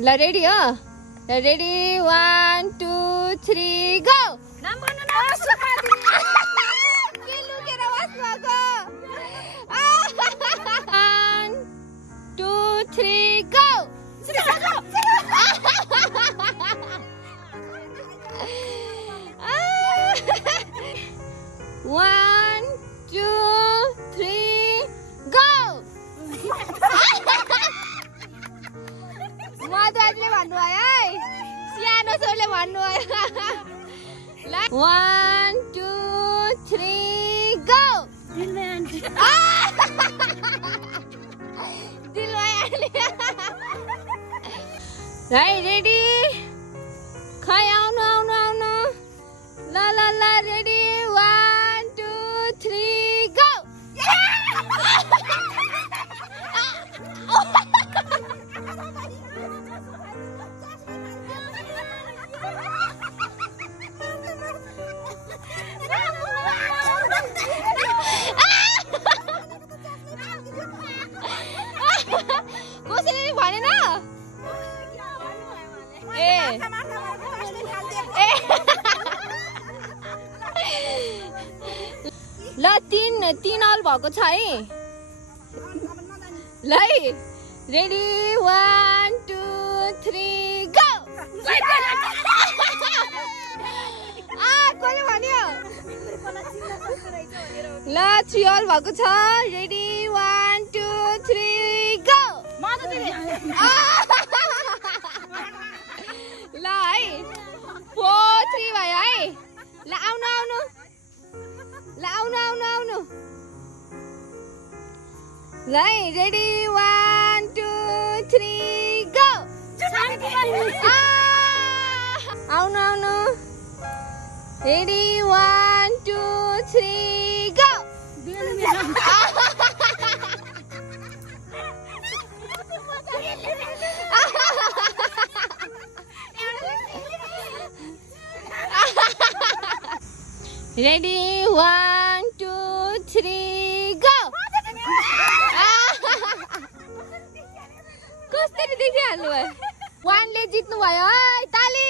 ल रेडी हो ready 1 2 3 go नाम भन्नु न के लुकेर बस्नुभएको 1 2 3 गो 1 2 3 गो मधुले भन्नुभयो है सानो छोरीले भन्नुभयो ल 1 2 3 गो है रेडी खै आउनु आउनु आउनु ल ल ल रेडी 1 2 3 गो कसैले भनेन ए ल तीन अल भएको छ है ल है रेडी 1 2 3 गो कसले भन्यो ल 3 अल भएको छ रेडी 1 2 3 गो ल है 4 3 भयो है ल आउनु आउनु ल आउनु आउनु आउनु ल है रेडी 1 2 3 गो आउनु आउनु रेडी 1 2 3 गो रेडी 1 2 3 गो कसरी देखिहाल्नु भयो 1 ले जित्नु भयो है ताली